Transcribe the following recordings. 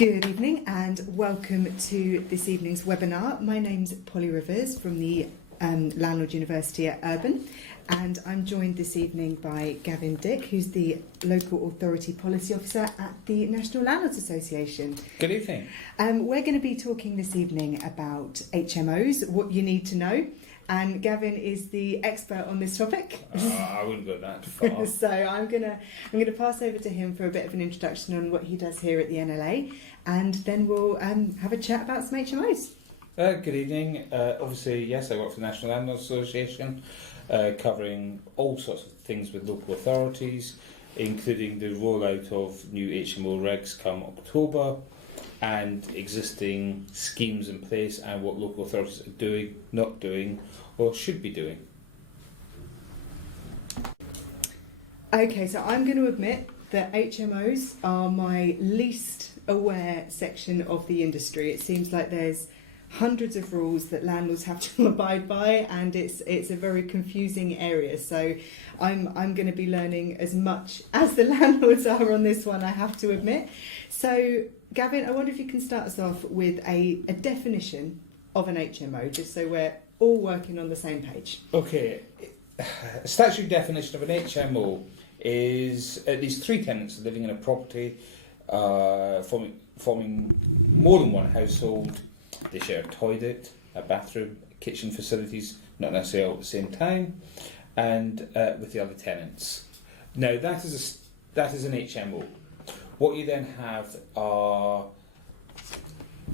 Good evening and welcome to this evening's webinar. My name's Polly Rivers from the Landlord University at Urban, and I'm joined this evening by Gavin Dick, who's the Local Authority Policy Officer at the National Landlords Association. Good evening. We're going to be talking this evening about HMOs, what you need to know. And Gavin is the expert on this topic. I wouldn't go that far. So I'm gonna pass over to him for a bit of an introduction on what he does here at the NLA, and then we'll have a chat about some HMOs. Good evening. Obviously, yes, I work for the National Landlords Association, covering all sorts of things with local authorities, including the rollout of new HMO regs come October, and existing schemes in place and what local authorities are doing, not doing, or should be doing. Okay, so I'm going to admit that HMOs are my least aware section of the industry. It seems like there's hundreds of rules that landlords have to abide by, and it's a very confusing area. So I'm going to be learning as much as the landlords are on this one, I have to admit. So Gavin, I wonder if you can start us off with a definition of an HMO, just so we're all working on the same page. Okay, a statutory definition of an HMO is at least 3 tenants living in a property, forming more than one household. They share a toilet, a bathroom, kitchen facilities, not necessarily all at the same time, and with the other tenants. Now that is an HMO. What you then have are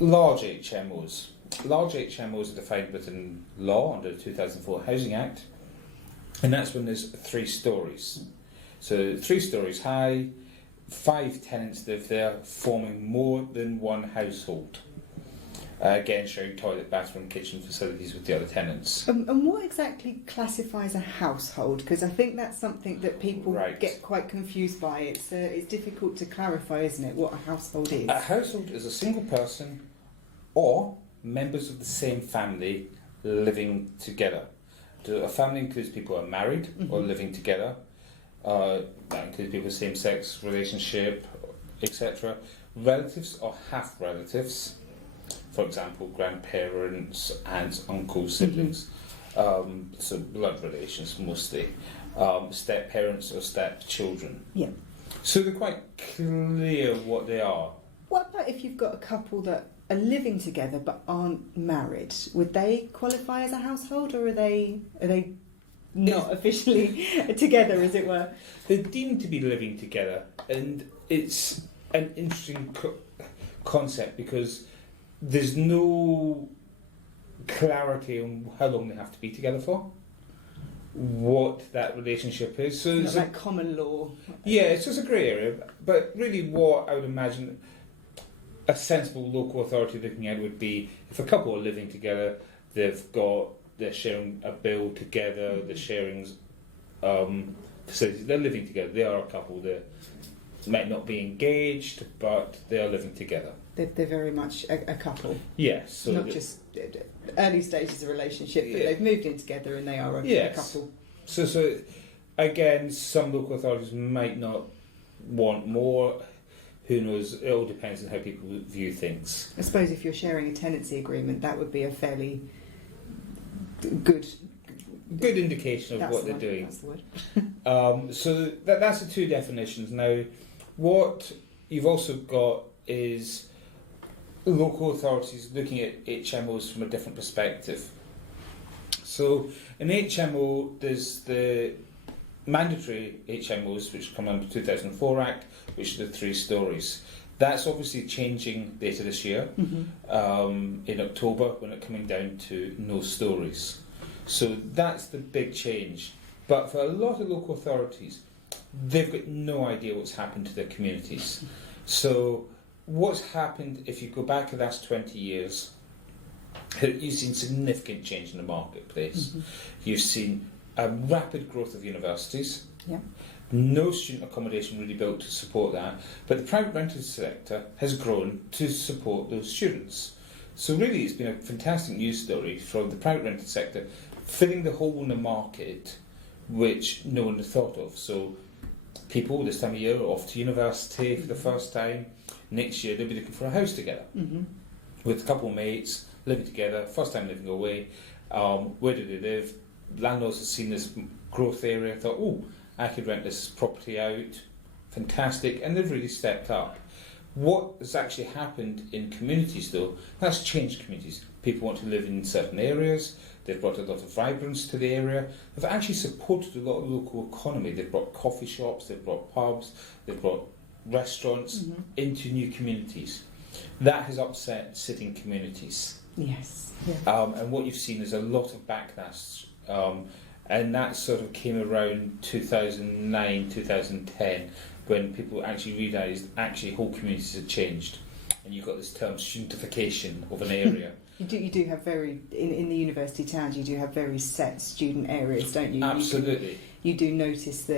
large HMOs. Large HMOs are defined within law under the 2004 Housing Act, and that's when there's 3 stories. So 3 stories high, 5 tenants live there, forming more than one household. Again, sharing toilet, bathroom, kitchen facilities with the other tenants. And what exactly classifies a household? Because I think that's something that people get quite confused by. It's difficult to clarify, isn't it, what a household is? A household is a single person or members of the same family living together. So a family includes people who are married or living together. That includes people with same-sex relationship, etc. Relatives or half-relatives. For example, grandparents, aunts, uncles, siblings, so blood relations mostly, step-parents or step-children. Yeah. So they're quite clear what they are. What about if you've got a couple that are living together but aren't married? Would they qualify as a household, or are they not officially together, as it were? They're deemed to be living together, and it's an interesting concept because there's no clarity on how long they have to be together for, what that relationship is. So it's not like common law. Yeah, it's just a grey area. But really what I would imagine a sensible local authority looking at would be if a couple are living together, they're sharing a bill together, they're sharing facilities, they're living together, they are a couple, they might not be engaged, but they are living together. They're very much a couple. Yes. So not just early stages of a relationship, but they've moved in together and they are a couple. So again, some local authorities might not want more. Who knows? It all depends on how people view things. I suppose if you're sharing a tenancy agreement, that would be a fairly good indication of what they're doing. That's the word. So that's the 2 definitions. Now, what you've also got is local authorities looking at HMOs from a different perspective. So in HMO, there's the mandatory HMOs, which come under the 2004 Act, which are the 3 stories. That's obviously changing later this year, in October, when it's coming down to no stories. So that's the big change. But for a lot of local authorities, they've got no idea what's happened to their communities. So what's happened, if you go back the last 20 years, you've seen significant change in the marketplace. You've seen a rapid growth of universities. Yeah. No student accommodation really built to support that, but the private rented sector has grown to support those students. So really it's been a fantastic news story from the private rented sector filling the hole in the market which no one had thought of. So people this time of year are off to university for the first time, Next year they'll be looking for a house together with a couple of mates, living together, first time living away. Where do they live? Landlords have seen this growth area, thought, oh, I could rent this property out, fantastic, and they've really stepped up. What has actually happened in communities, though, that's changed communities. People want to live in certain areas, they've brought a lot of vibrance to the area, they've actually supported a lot of local economy. They've brought coffee shops, they've brought pubs, they've brought restaurants into new communities. That has upset sitting communities. Yes. Yeah. And what you've seen is a lot of backlash. And that sort of came around 2009, 2010, when people actually realised actually whole communities had changed. And you've got this term studentification of an area. You do have in the university towns, you do have very set student areas, don't you? Absolutely. You do notice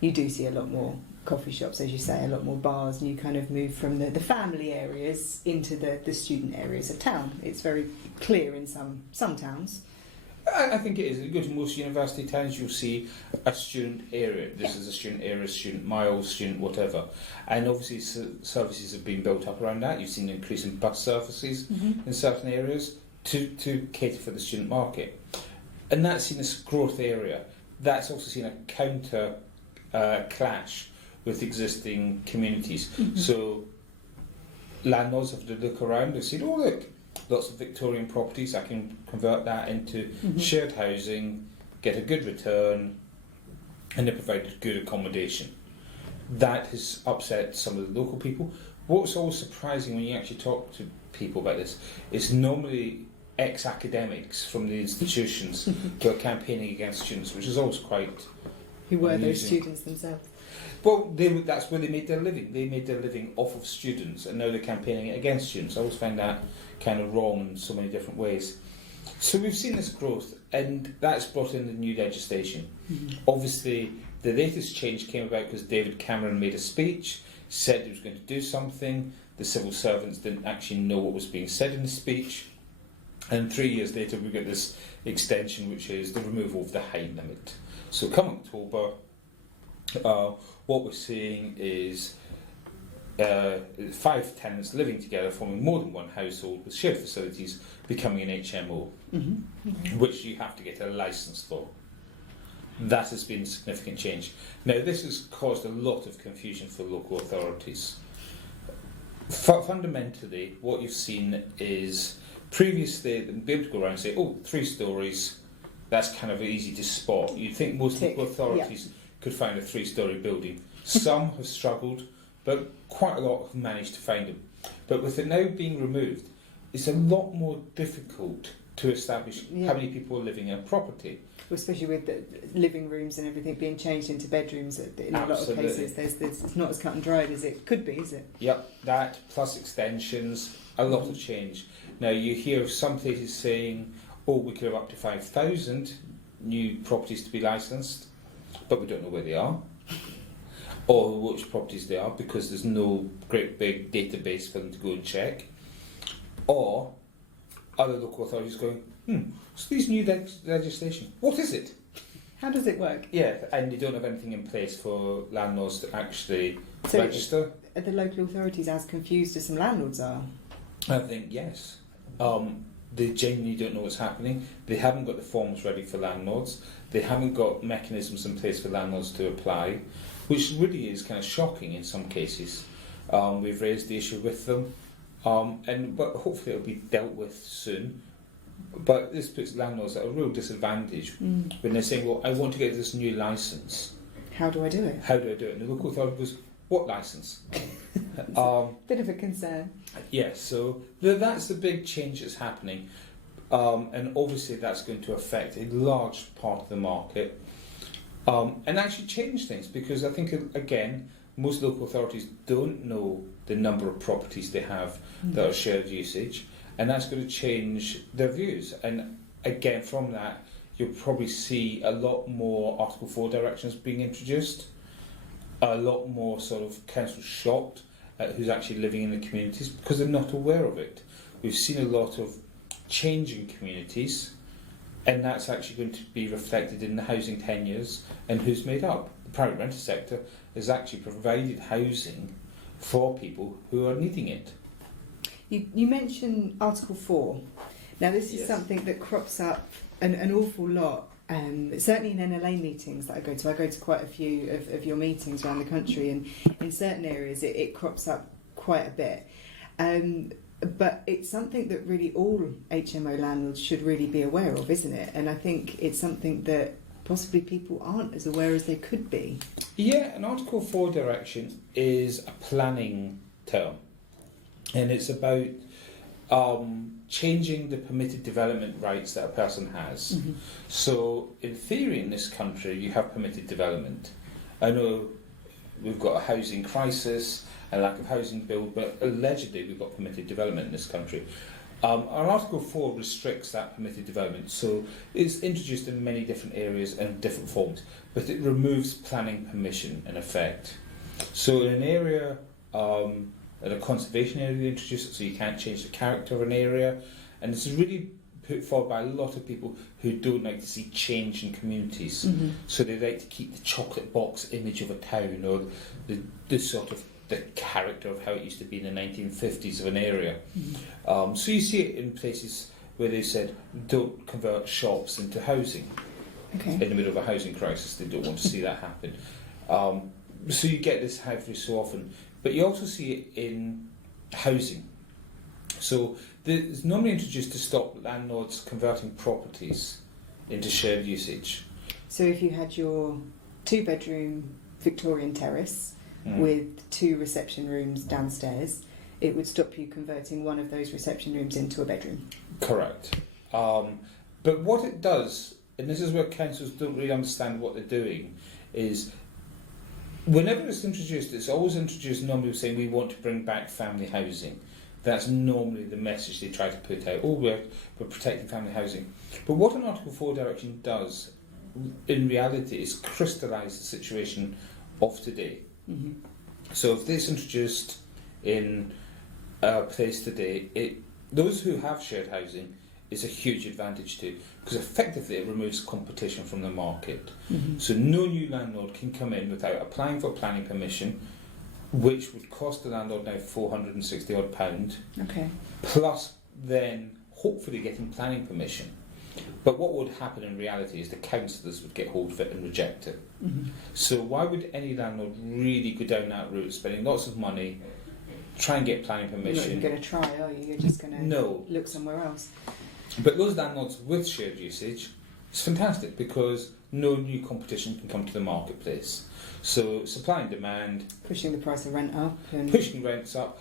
you do see a lot more coffee shops, as you say, a lot more bars, and you kind of move from the family areas into the student areas of town. It's very clear in some towns. I think it is. If you go to most university towns, you'll see a student area. This is a student area, student miles, student whatever. And obviously services have been built up around that. You've seen an increase in bus services in certain areas to cater for the student market. And that's seen as growth area. That's also seen a counter clash with existing communities. So landlords have to look around and say, oh look, lots of Victorian properties, I can convert that into shared housing, get a good return, and they provide good accommodation. That has upset some of the local people. What's always surprising when you actually talk to people about this is normally ex-academics from the institutions who are campaigning against students, which is always quite Who were amusing. those students themselves? Well, that's where they made their living. They made their living off of students, and now they're campaigning against students. I always find that kind of wrong in so many different ways. So we've seen this growth, and that's brought in the new legislation. Obviously, the latest change came about because David Cameron made a speech, said he was going to do something. The civil servants didn't actually know what was being said in the speech. And 3 years later, we get this extension, which is the removal of the height limit. So come October, what we're seeing is 5 tenants living together, forming more than one household with shared facilities, becoming an HMO, which you have to get a licence for. That has been a significant change. Now, this has caused a lot of confusion for local authorities. Fundamentally, what you've seen is previously they'd be able to go around and say, oh, 3 stories, that's kind of easy to spot. You'd think most local authorities could find a 3-storey building. Some have struggled, but quite a lot have managed to find them. But with it now being removed, it's a lot more difficult to establish how many people are living in a property. Well, especially with the living rooms and everything being changed into bedrooms in a lot of cases. It's not as cut and dried as it could be, is it? Yep, that plus extensions, a lot of change. Now you hear of some places saying, oh, we could have up to 5,000 new properties to be licensed, but we don't know where they are or which properties they are because there's no great big database for them to go and check. Or other local authorities going, so these new legislation, what is it? How does it work? Yeah, and you don't have anything in place for landlords to actually register. Are the local authorities as confused as some landlords are? I think yes. They genuinely don't know what's happening. They haven't got the forms ready for landlords. They haven't got mechanisms in place for landlords to apply, which really is kind of shocking in some cases. We've raised the issue with them, but hopefully it'll be dealt with soon. But this puts landlords at a real disadvantage when they're saying, well, I want to get this new licence. How do I do it? How do I do it? And the local authority goes, what licence? Bit of a concern. Yes, so that's the big change that's happening. And obviously that's going to affect a large part of the market and actually change things, because I think, again, most local authorities don't know the number of properties they have that are shared usage, and that's going to change their views. And again, from that, you'll probably see a lot more Article 4 directions being introduced, a lot more sort of councils shocked at who's actually living in the communities because they're not aware of it. We've seen a lot of change in communities, and that's actually going to be reflected in the housing tenures and who's made up. The private rented sector has actually provided housing for people who are needing it. You mentioned Article 4. Now, this is Yes. something that crops up an awful lot, certainly in NLA meetings that I go to. I go to quite a few of your meetings around the country, and in certain areas it crops up quite a bit. But it's something that really all HMO landlords should really be aware of, isn't it? And I think it's something that possibly people aren't as aware as they could be. Yeah, an Article 4 direction is a planning term, and it's about changing the permitted development rights that a person has. Mm-hmm. So, in theory, in this country, you have permitted development. I know we've got a housing crisis, a lack of housing build, but allegedly we've got permitted development in this country. Our Article 4 restricts that permitted development, so it's introduced in many different areas and different forms, but it removes planning permission in effect. So in an area, in a conservation area, they introduce it so you can't change the character of an area, and this is really put forward by a lot of people who don't like to see change in communities. Mm-hmm. So they like to keep the chocolate box image of a town, or the sort of the character of how it used to be in the 1950s of an area. Mm-hmm. So you see it in places where they said don't convert shops into housing. Okay. In the middle of a housing crisis, they don't want to see that happen. So you get this every so often, but you also see it in housing. So it's normally introduced to stop landlords converting properties into shared usage. So if you had your 2-bedroom Victorian terrace with 2 reception rooms downstairs, it would stop you converting one of those reception rooms into a bedroom. Correct. But what it does, and this is where councils don't really understand what they're doing, is whenever it's introduced, it's always introduced normally saying we want to bring back family housing. That's normally the message they try to put out. Oh, we're protecting family housing. But what an Article 4 direction does, in reality, is crystallise the situation of today. Mm-hmm. So if this is introduced in a place today, those who have shared housing is a huge advantage to, because effectively it removes competition from the market. Mm-hmm. So no new landlord can come in without applying for planning permission, which would cost the landlord now £460 odd, Okay. plus then hopefully getting planning permission. But what would happen in reality is the councillors would get hold of it and reject it. Mm-hmm. So why would any landlord really go down that route, spending lots of money, try and get planning You're not permission? even going to try, are you? You're just going to No. look somewhere else. But those landlords with shared usage, it's fantastic because no new competition can come to the marketplace. So supply and demand, Pushing the price of rent up. And pushing rents up,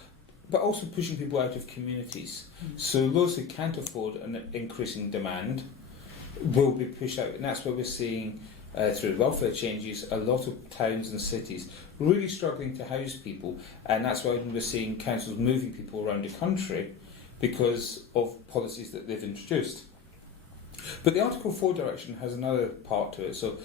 but also pushing people out of communities. So those who can't afford an increasing demand will be pushed out, and that's where we're seeing through welfare changes a lot of towns and cities really struggling to house people, and that's why we're seeing councils moving people around the country because of policies that they've introduced. But the Article 4 direction has another part to it, so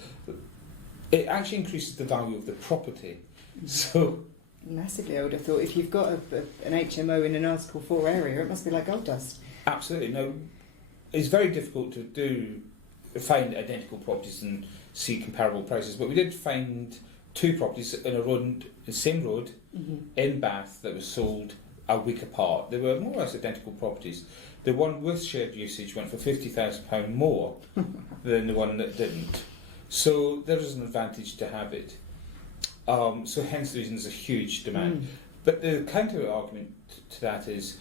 it actually increases the value of the property. So massively, I would have thought. If you've got an HMO in an Article 4 area, it must be like gold dust. absolutely. Now, it's very difficult to find identical properties and see comparable prices, but we did find 2 properties in the same road in Bath that was sold a week apart. They were more or less identical properties. The one with shared usage went for £50,000 more than the one that didn't. So there is an advantage to have it. So hence the reason there's a huge demand. But the counter argument to that is,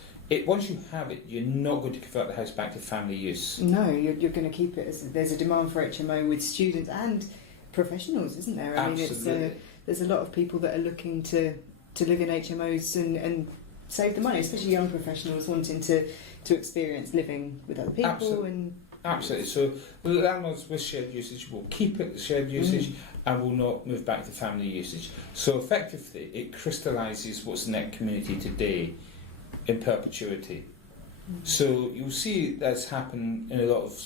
once you have it, you're not going to convert the house back to family use. No, you're going to keep it as there's a demand for HMO with students and professionals, isn't there? I mean, there's a lot of people that are looking to live in HMOs and save the money, especially young professionals wanting to experience living with other people. Absolutely. So the landlords with shared usage will keep it, the shared usage, and will not move back to family usage. So effectively, it crystallises what's in that community today in perpetuity. So you'll see that's happened in a lot of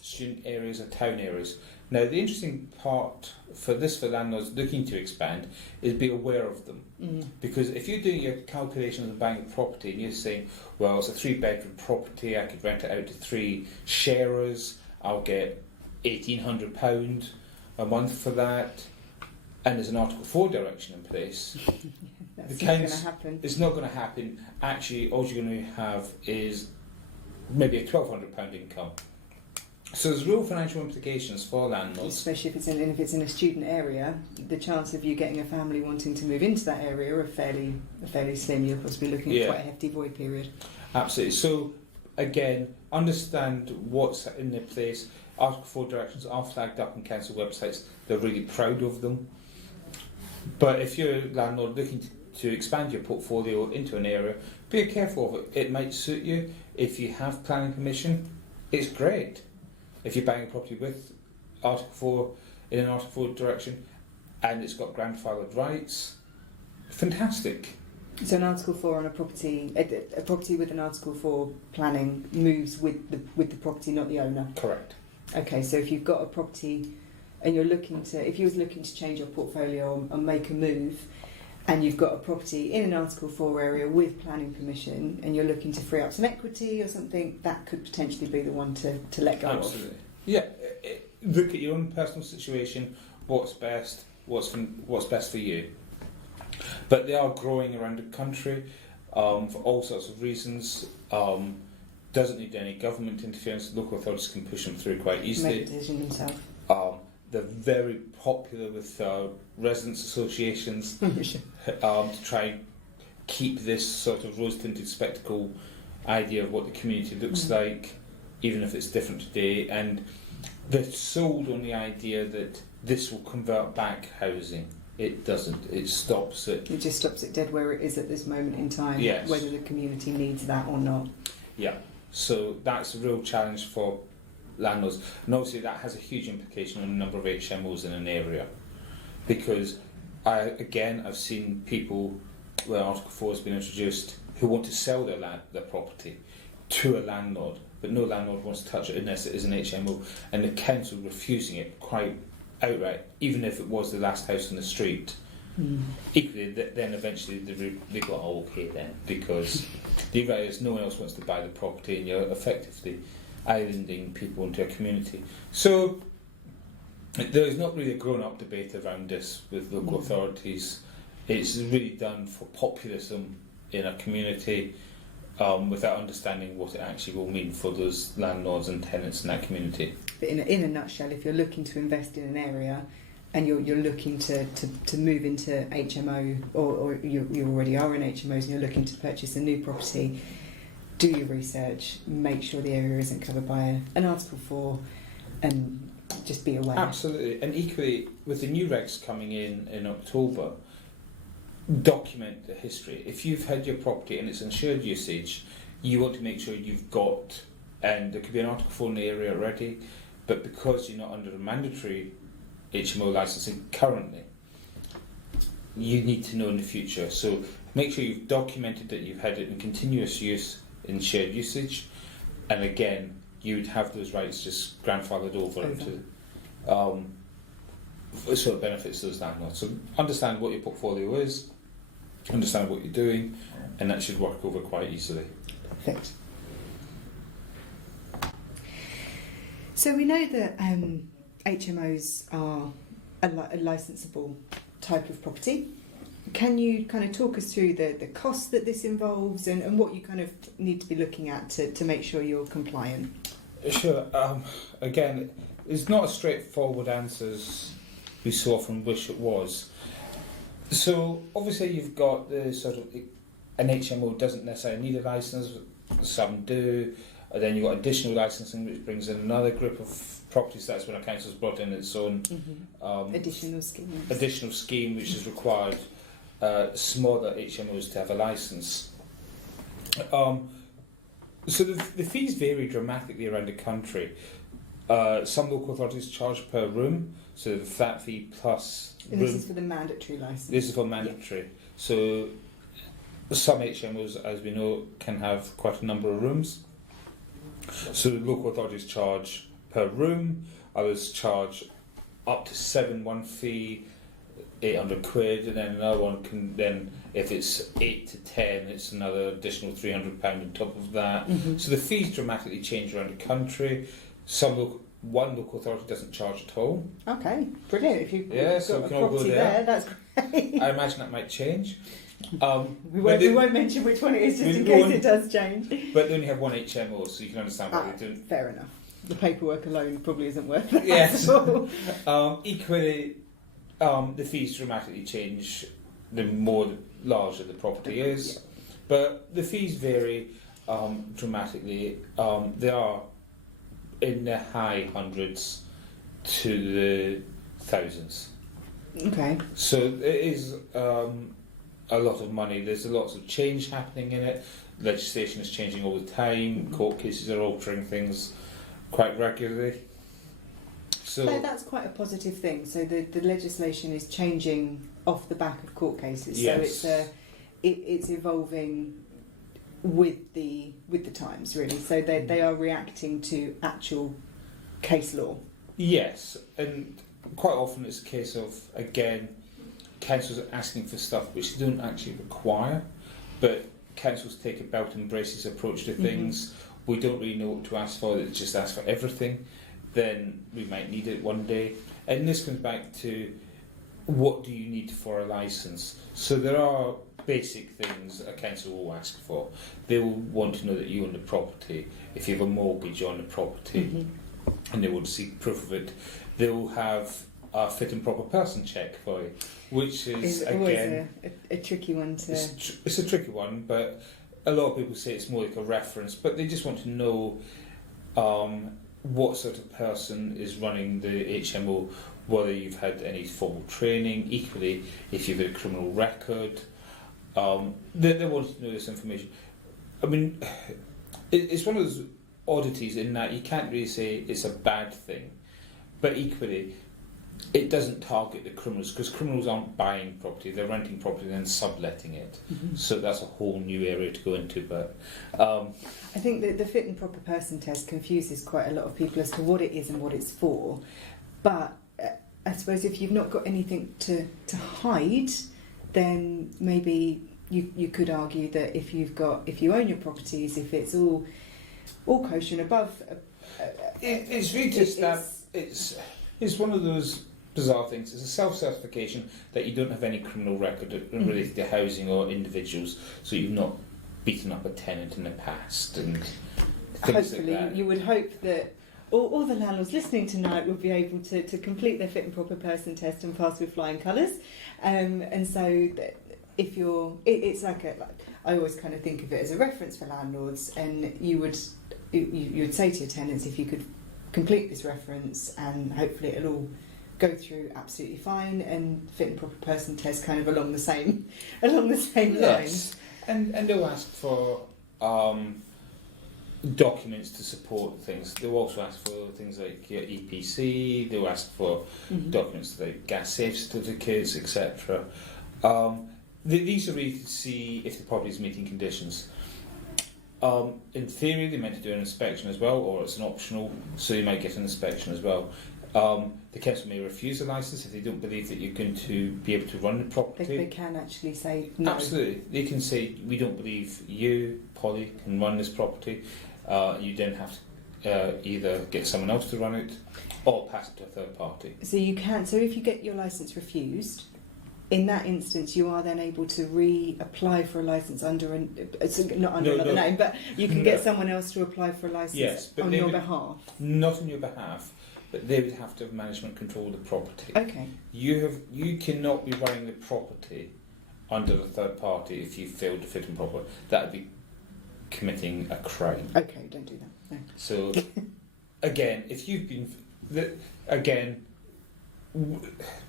student areas or town areas. Now, the interesting part for landlords looking to expand is be aware of them. Because if you're doing your calculations of buying a property and you're saying, well, it's a 3-bedroom property, I could rent it out to 3 sharers, I'll get £1,800 a month for that, and there's an Article 4 direction in place, That's not going to happen. It's not going to happen. Actually, all you're going to have is maybe a £1,200 income. So there's real financial implications for landlords. Especially if it's in a student area, the chance of you getting a family wanting to move into that area are fairly slim. You're possibly looking at quite a hefty void period. Absolutely. So again, understand what's in the place. Article 4 directions are flagged up on council websites. They're really proud of them. But if you're a landlord looking to expand your portfolio into an area, be careful of it. It might suit you. If you have planning permission, it's great. If you're buying a property with Article 4 in an Article 4 direction and it's got grandfathered rights, fantastic. So an Article 4 on a property with an Article 4 planning moves with the property, not the owner. Correct. Okay, so if you've got a property and if you was looking to change your portfolio and make a move, and you've got a property in an Article 4 area with planning permission, and you're looking to free up some equity or something, that could potentially be the one to let go Absolutely. Yeah, look at your own personal situation, what's best, what's best for you. But they are growing around the country for all sorts of reasons. Doesn't need any government interference. Local authorities can push them through quite easily. Make a decision themselves. They're very popular with residents' associations to try and keep this sort of rose-tinted spectacle idea of what the community looks like, even if it's different today. And they're sold on the idea that this will convert back housing. It doesn't. It stops it. It just stops it dead where it is at this moment in time, yes. Whether the community needs that or not. Yeah. So that's a real challenge for landlords, and obviously that has a huge implication on the number of HMOs in an area, because I've seen people where Article 4 has been introduced who want to sell their property to a landlord, but no landlord wants to touch it unless it is an HMO, and the council refusing it quite outright, even if it was the last house on the street. Equally, then eventually they got okay then, because the reality is no one else wants to buy the property, and you're effectively islanding people into a community. So there is not really a grown-up debate around this with local authorities. It's really done for populism in a community, without understanding what it actually will mean for those landlords and tenants in that community. But in a nutshell, if you're looking to invest in an area and you're looking to move into HMO, or you already are in HMOs and you're looking to purchase a new property, do your research, make sure the area isn't covered by an Article 4, and just be aware. Absolutely. And equally, with the new regs coming in October, document the history. If you've had your property and it's in shared usage, you want to make sure you've got, and there could be an Article 4 in the area already, but because you're not under a mandatory HMO licensing currently, you need to know in the future. So make sure you've documented that you've had it in continuous use in shared usage, and again, you would have those rights just grandfathered over into, so it benefits those landlords. So understand what your portfolio is, understand what you're doing, and that should work over quite easily. Perfect. So we know that HMOs are a licensable type of property. Can you kind of talk us through the costs that this involves and what you kind of need to be looking at to make sure you're compliant? Sure. Again, it's not as straightforward answer as we so often wish it was. So obviously you've got the sort of, an HMO doesn't necessarily need a licence, some do. And then you've got additional licensing, which brings in another group of properties. That's when a council's brought in its own additional scheme. Additional scheme, which has required smaller HMOs to have a licence. So the fees vary dramatically around the country. Some local authorities charge per room, so the flat fee plus And this is for the mandatory licence? This is for mandatory. Yeah. So some HMOs, as we know, can have quite a number of rooms. So the local authorities charge per room, others charge up to 7 one fee, £800, and then another one can then, if it's 8 to 10, it's another additional £300 on top of that. So the fees dramatically change around the country. One local authority doesn't charge at all. Okay, brilliant. If you've so got a property there, that's great. I imagine that might change. We won't mention which one it is, just in case it does change. But they only have one HMO, so you can understand what they're doing. Fair enough. The paperwork alone probably isn't worth it. Yes. Equally, the fees dramatically change the more larger the property is. Yeah. But the fees vary dramatically. They are in the high hundreds to the thousands. Okay. So it is a lot of money. There's lots of change happening in it. Legislation is changing all the time. Mm-hmm. Court cases are altering things quite regularly. So that's quite a positive thing. So the legislation is changing off the back of court cases. Yes. So it's evolving with the times, really. So they are reacting to actual case law. Yes, and quite often it's a case of, again, councils are asking for stuff which they don't actually require, but councils take a belt and braces approach to things. Mm-hmm. We don't really know what to ask for. They just ask for everything. Then we might need it one day. And this comes back to, what do you need for a licence? So there are basic things a council will ask for. They will want to know that you own the property. If you have a mortgage on the property, mm-hmm. and they want to see proof of it, they will have a fit and proper person check for you, which is again a tricky one to. It's a tricky one, but a lot of people say it's more like a reference, but they just want to know what sort of person is running the HMO, whether you've had any formal training, equally if you've had a criminal record. They want to know this information. I mean, it's one of those oddities in that you can't really say it's a bad thing, but equally it doesn't target the criminals, because criminals aren't buying property, they're renting property and then subletting it. Mm-hmm. So that's a whole new area to go into. But I think that the fit and proper person test confuses quite a lot of people as to what it is and what it's for. But I suppose if you've not got anything to hide, then maybe you could argue that if you own your properties, if it's all kosher and above, it's really just that it's one of those bizarre things. It's a self-certification that you don't have any criminal record related to housing or individuals, so you've not beaten up a tenant in the past and things hopefully like that. You would hope that all the landlords listening tonight would be able to complete their fit and proper person test and pass with flying colours, and so if you're it's like I always kind of think of it as a reference for landlords, and you would say to your tenants, if you could complete this reference, and hopefully it'll all go through absolutely fine, and fit and proper person test kind of along the same lines. And they'll ask for documents to support things. They'll also ask for things like your EPC. They'll ask for mm-hmm. documents like gas safe certificates, etc. These are really to see if the property is meeting conditions. In theory, they're meant to do an inspection as well, or it's an optional, so you might get an inspection as well. The council may refuse a licence if they don't believe that you're going to be able to run the property. They can actually say no. Absolutely. They can say, we don't believe you, Polly, can run this property. You then have to either get someone else to run it or pass it to a third party. So you can. So if you get your licence refused, in that instance, you are then able to reapply for a licence under another name, but you can get someone else to apply for a licence on your behalf. Not on your behalf, but they would have to have management control of the property. Okay. You cannot be running the property under a third party if you failed to fit and proper. That would be committing a crime. Okay, don't do that. No. So, again, if you've been...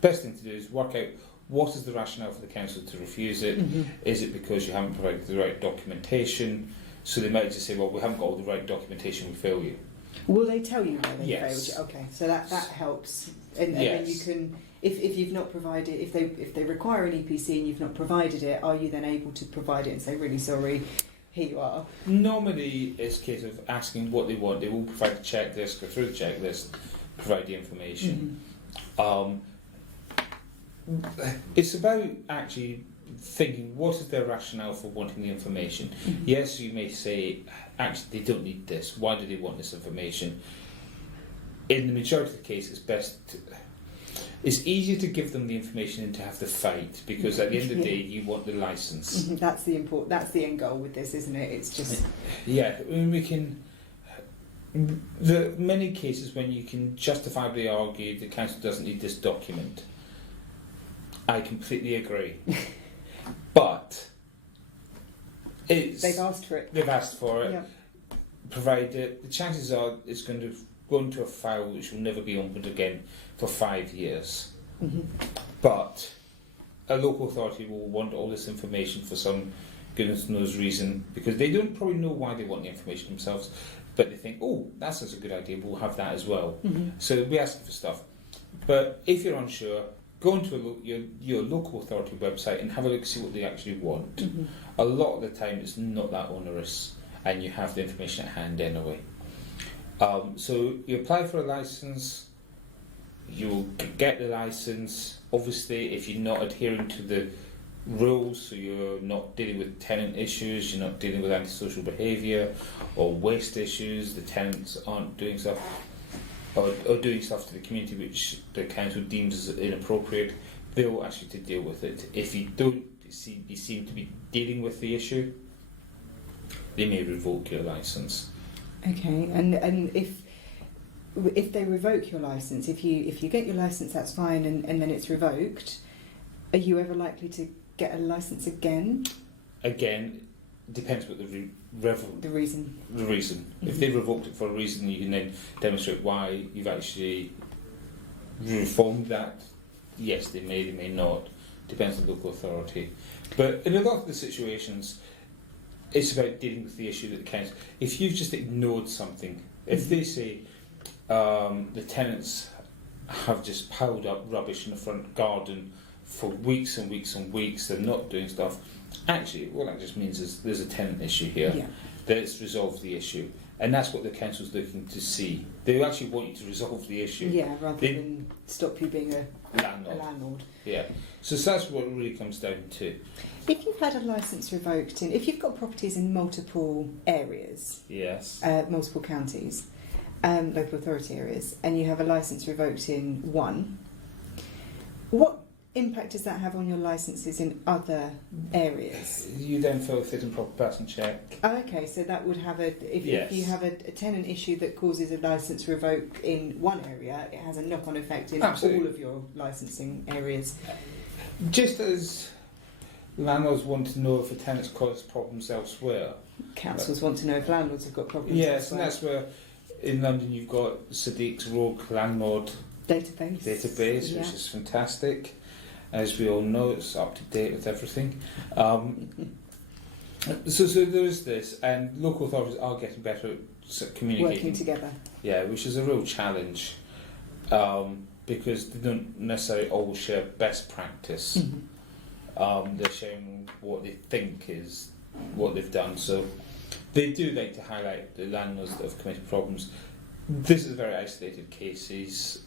best thing to do is work out what is the rationale for the council to refuse it. Mm-hmm. Is it because you haven't provided the right documentation? So they might just say, well, we haven't got all the right documentation, we fail you. Will they tell you why they yes. failed you? Okay, so that helps. And yes. then you can, if you've not provided, if they require an EPC and you've not provided it, are you then able to provide it and say, really sorry, here you are? Normally, it's a case of asking what they want. They will provide the checklist, go through the checklist, provide the information. Mm-hmm. It's about actually thinking, what is their rationale for wanting the information? Mm-hmm. Yes, you may say, actually, they don't need this. Why do they want this information? In the majority of the case, it's best it's easier to give them the information than to have to fight, because at the end of the day, you want the license. That's the end goal with this, isn't it? It's just yeah. I mean, we can. There are many cases when you can justifiably argue the council doesn't need this document. I completely agree, but they've asked for it. They've asked for it. Yeah. Provided the chances are it's going to go into a file which will never be opened again for 5 years. But a local authority will want all this information for some goodness knows reason, because they don't probably know why they want the information themselves, but they think, oh, that's such a good idea, we'll have that as well. So they'll be asking for stuff. But if you're unsure, go onto your local authority website and have a look, see what they actually want. A lot of the time it's not that onerous, and you have the information at hand anyway. So you apply for a licence, you'll get the licence. Obviously, if you're not adhering to the rules, so you're not dealing with tenant issues, you're not dealing with antisocial behaviour or waste issues, the tenants aren't doing stuff or doing stuff to the community which the council deems as inappropriate, they'll ask you to deal with it. If you don't seem to be dealing with the issue, they may revoke your licence. Okay, and if they revoke your licence, if you get your licence, that's fine, and then it's revoked, are you ever likely to get a licence again? Again, depends what the reason. If they revoked it for a reason, you can then demonstrate why you've actually reformed that. Yes, they may not. Depends on the local authority. But in a lot of the situations, it's about dealing with the issue that the council. If you've just ignored something, if they say the tenants have just piled up rubbish in the front garden for weeks and weeks and weeks, they're not doing stuff. Actually, what that just means is there's a tenant issue here. Yeah. Let's resolve the issue, and that's what the council's looking to see. They actually want you to resolve the issue. Yeah, rather than stop you being a landlord. Yeah. So that's what it really comes down to. If you've had a licence revoked if you've got properties in multiple areas, Yes. multiple counties, local authority areas, and you have a licence revoked in one, what impact does that have on your licences in other areas? You then fill a fit and proper person check. Oh, okay, so that would have if you have a tenant issue that causes a licence revoke in one area, it has a knock-on effect in Absolutely. all of your licensing areas. Just as landlords want to know if the tenants cause problems elsewhere. Councils want to know if landlords have got problems. Yes, elsewhere. and that's where in London you've got Sadiq's Rogue Landlord database, which is fantastic. As we all know, it's up to date with everything. So there is this, and local authorities are getting better at communicating. Working together. Yeah, which is a real challenge, because they don't necessarily always share best practice. They're sharing what they think is what they've done. So they do like to highlight the landlords that have committed problems. This is very isolated cases.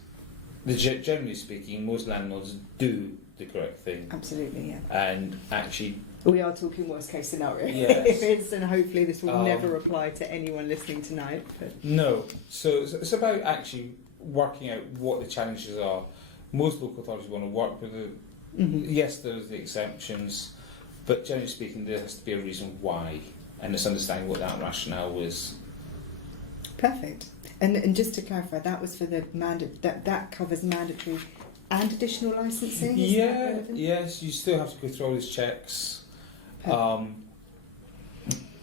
Generally speaking, most landlords do the correct thing. Absolutely, yeah. And actually, we are talking worst case scenario. Yes. And hopefully this will never apply to anyone listening tonight. But. No. So it's about actually working out what the challenges are. Most local authorities want to work with it. Yes, there's the exemptions, but generally speaking, there has to be a reason why, and it's understanding what that rationale is. Perfect. And just to clarify, that was for the that covers mandatory and additional licensing. Is that relevant? Yes, you still have to go through all these checks, and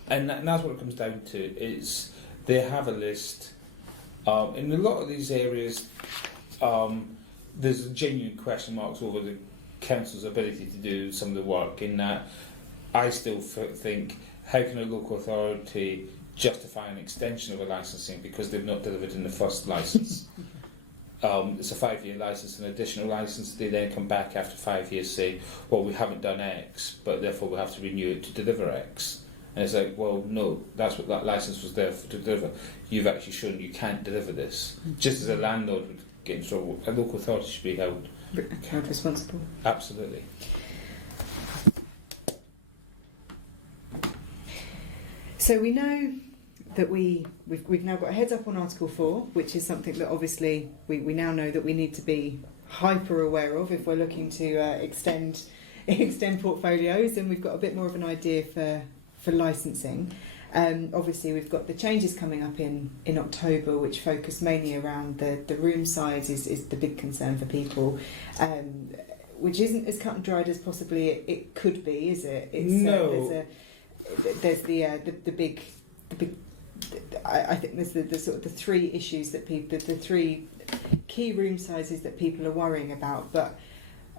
that's what it comes down to. Is they have a list. In a lot of these areas, there's genuine question marks over the council's ability to do some of the work. In that, I still think, how can a local authority justify an extension of a licensing because they've not delivered in the first licence? It's a 5-year licence, an additional licence. They then come back after 5 years, say, well, we haven't done X, but therefore we have to renew it to deliver X. And it's like, well, no, that's what that licence was there for, to deliver. You've actually shown you can't deliver this. Just as a landlord would get in trouble, a local authority should be held responsible. Absolutely. So we know that we've now got a heads up on Article 4, which is something that obviously we now know that we need to be hyper aware of if we're looking to extend portfolios, and we've got a bit more of an idea for licensing. Obviously, we've got the changes coming up in October, which focus mainly around the room size is the big concern for people, which isn't as cut and dried as possibly it could be, is it? No. There's the big. I think there's the sort of the three issues that people, the three key room sizes that people are worrying about. But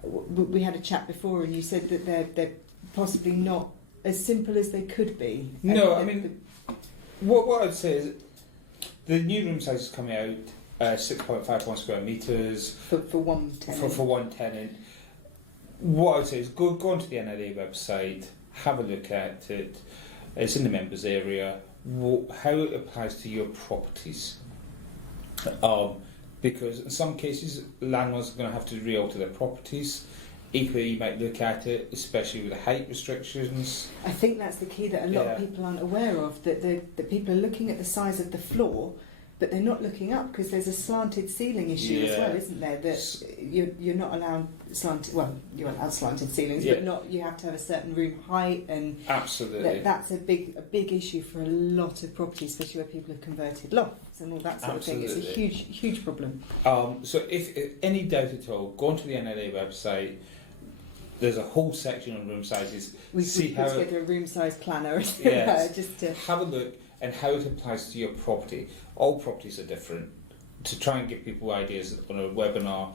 we had a chat before, and you said that they're possibly not as simple as they could be. No, I mean, what I'd say is the new room size is coming out 6.51 square metres for one tenant. For one tenant. What I'd say is go onto the NLA website, have a look at it. It's in the members area. How it applies to your properties. Because in some cases, landlords are going to have to re-alter their properties. Equally, you might look at it, especially with the height restrictions. I think that's the key that a lot of people aren't aware of, that people are looking at the size of the floor, but they're not looking up because there's a slanted ceiling issue as well, isn't there? That you're not allowed slanted. Well, you're allowed slanted ceilings, but not. You have to have a certain room height, and absolutely that's a big issue for a lot of properties, especially where people have converted lofts and all that sort of thing. It's a huge problem. So if any doubt at all, go onto the NLA website. There's a whole section on room sizes. We put together a room size planner, just to have a look and how it applies to your property. All properties are different. To try and give people ideas on a webinar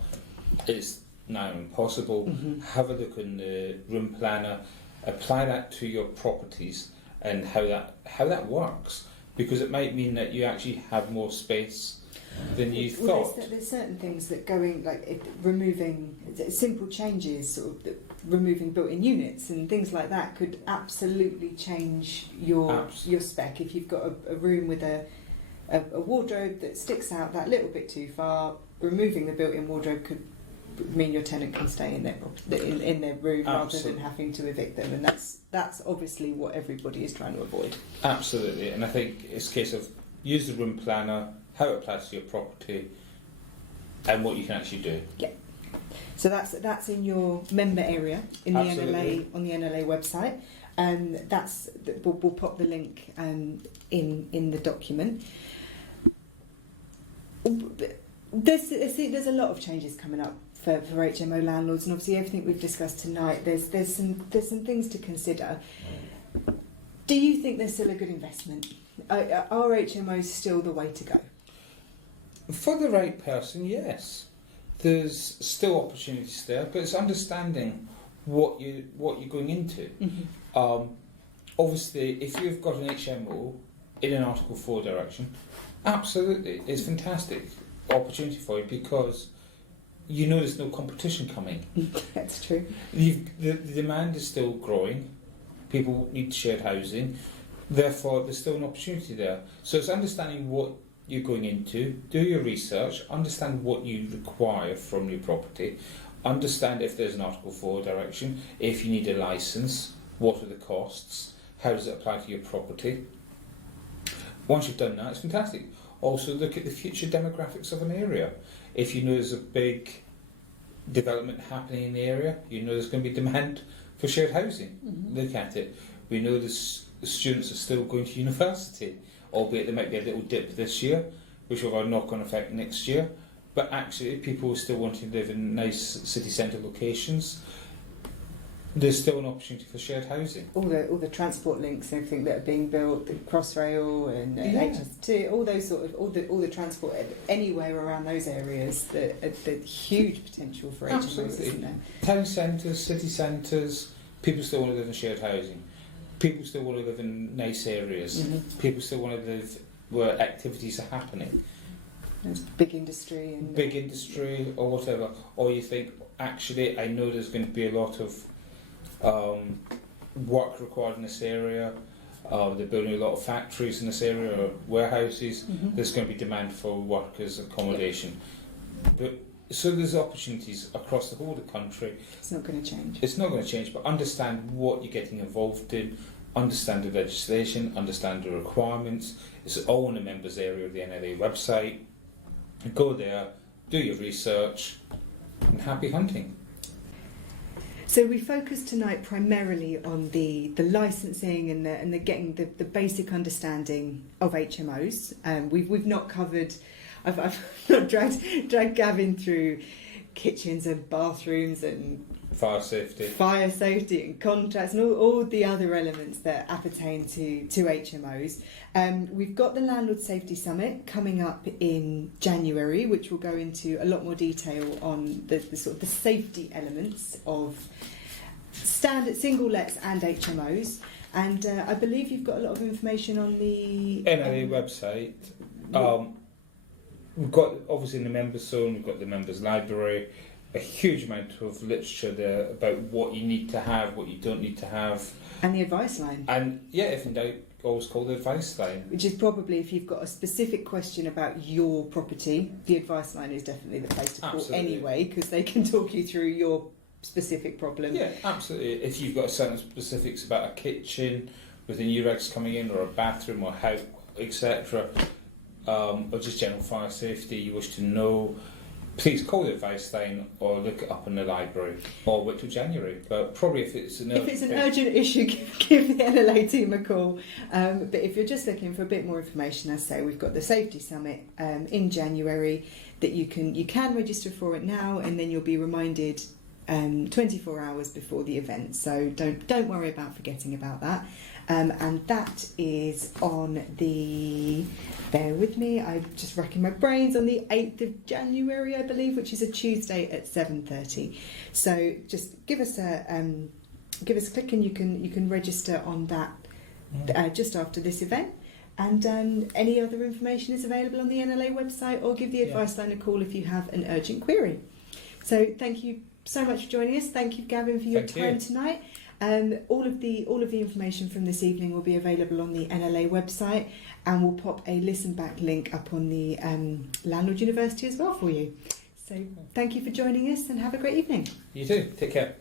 is now impossible. Mm-hmm. Have a look in the room planner, apply that to your properties and how that works, because it might mean that you actually have more space than you thought. There's certain things that going, like removing simple changes, sort of removing built-in units and things like that could absolutely change your spec. If you've got a room with a wardrobe that sticks out that little bit too far, removing the built-in wardrobe could mean your tenant can stay in their room rather than having to evict them, and that's obviously what everybody is trying to avoid. Absolutely, and I think it's a case of use the room planner, how it applies to your property, and what you can actually do. Yeah. So that's in your member area in the Absolutely. NLA, on the NLA website, and we'll pop the link in the document. There's a lot of changes coming up for HMO landlords, and obviously everything we've discussed tonight. There's some things to consider. Do you think there's still a good investment? Are HMOs still the way to go? For the right person, yes. There's still opportunities there, but it's understanding what you're going into. Mm-hmm. Obviously, if you've got an HMO in an Article 4 direction, absolutely, it's fantastic opportunity for you, because you know there's no competition coming. That's true. The demand is still growing. People need shared housing. Therefore, there's still an opportunity there. So it's understanding what you're going into, do your research, understand what you require from your property, understand if there's an Article 4 direction, if you need a licence, what are the costs, how does it apply to your property. Once you've done that, it's fantastic. Also look at the future demographics of an area. If you know there's a big development happening in the area, you know there's going to be demand for shared housing. Mm-hmm. Look at it. We know the students are still going to university, albeit there might be a little dip this year, which will have a knock-on effect next year. But actually, people are still wanting to live in nice city centre locations. There's still an opportunity for shared housing. All the transport links and everything that are being built, the Crossrail and HS2, all those sort of all the transport anywhere around those areas, the huge potential for HMOs, isn't there? Town centres, city centres, people still want to live in shared housing. People still want to live in nice areas. Mm-hmm. People still want to live where activities are happening. There's big industry or whatever. Or you think, actually, I know there's going to be a lot of work required in this area. They're building a lot of factories in this area, or warehouses. Mm-hmm. There's going to be demand for workers' accommodation. But so there's opportunities across the whole of the country. It's not going to change. It's not going to change, but understand what you're getting involved in, understand the legislation, understand the requirements. It's all in the members area of the NLA website. Go there, do your research, and happy hunting. So we focus tonight primarily on the licensing and the getting the basic understanding of HMOs. We've not covered. I've not dragged Gavin through kitchens and bathrooms and Fire safety and contracts and all the other elements that appertain to HMOs. We've got the Landlord Safety Summit coming up in January, which will go into a lot more detail on the sort of the safety elements of standard single lets and HMOs. And I believe you've got a lot of information on the NLA website. We've got obviously in the members zone, we've got the members library, a huge amount of literature there about what you need to have, what you don't need to have. And the advice line. And yeah, if in doubt, always call the advice line. Which is probably, if you've got a specific question about your property, the advice line is definitely the place to call anyway, because they can talk you through your specific problem. Yeah, absolutely. If you've got certain specifics about a kitchen with the new regs coming in, or a bathroom, or how, etc., or just general fire safety you wish to know, please call the advice line or look it up in the library, or wait till January. But probably if it's an urgent issue, give the NLA team a call. But if you're just looking for a bit more information, as I say, we've got the Safety Summit in January that you can register for it now, and then you'll be reminded 24 hours before the event. So don't worry about forgetting about that. And that is on the, bear with me, I'm just racking my brains, on the 8th of January, I believe, which is a Tuesday at 7:30. So just give us a click, and you can register on that just after this event. And any other information is available on the NLA website, or give the advice line a call if you have an urgent query. So thank you so much for joining us. Thank you, Gavin, for your time tonight. All of the information from this evening will be available on the NLA website, and we'll pop a listen back link up on the Landlord University as well for you. So thank you for joining us, and have a great evening. You too. Take care.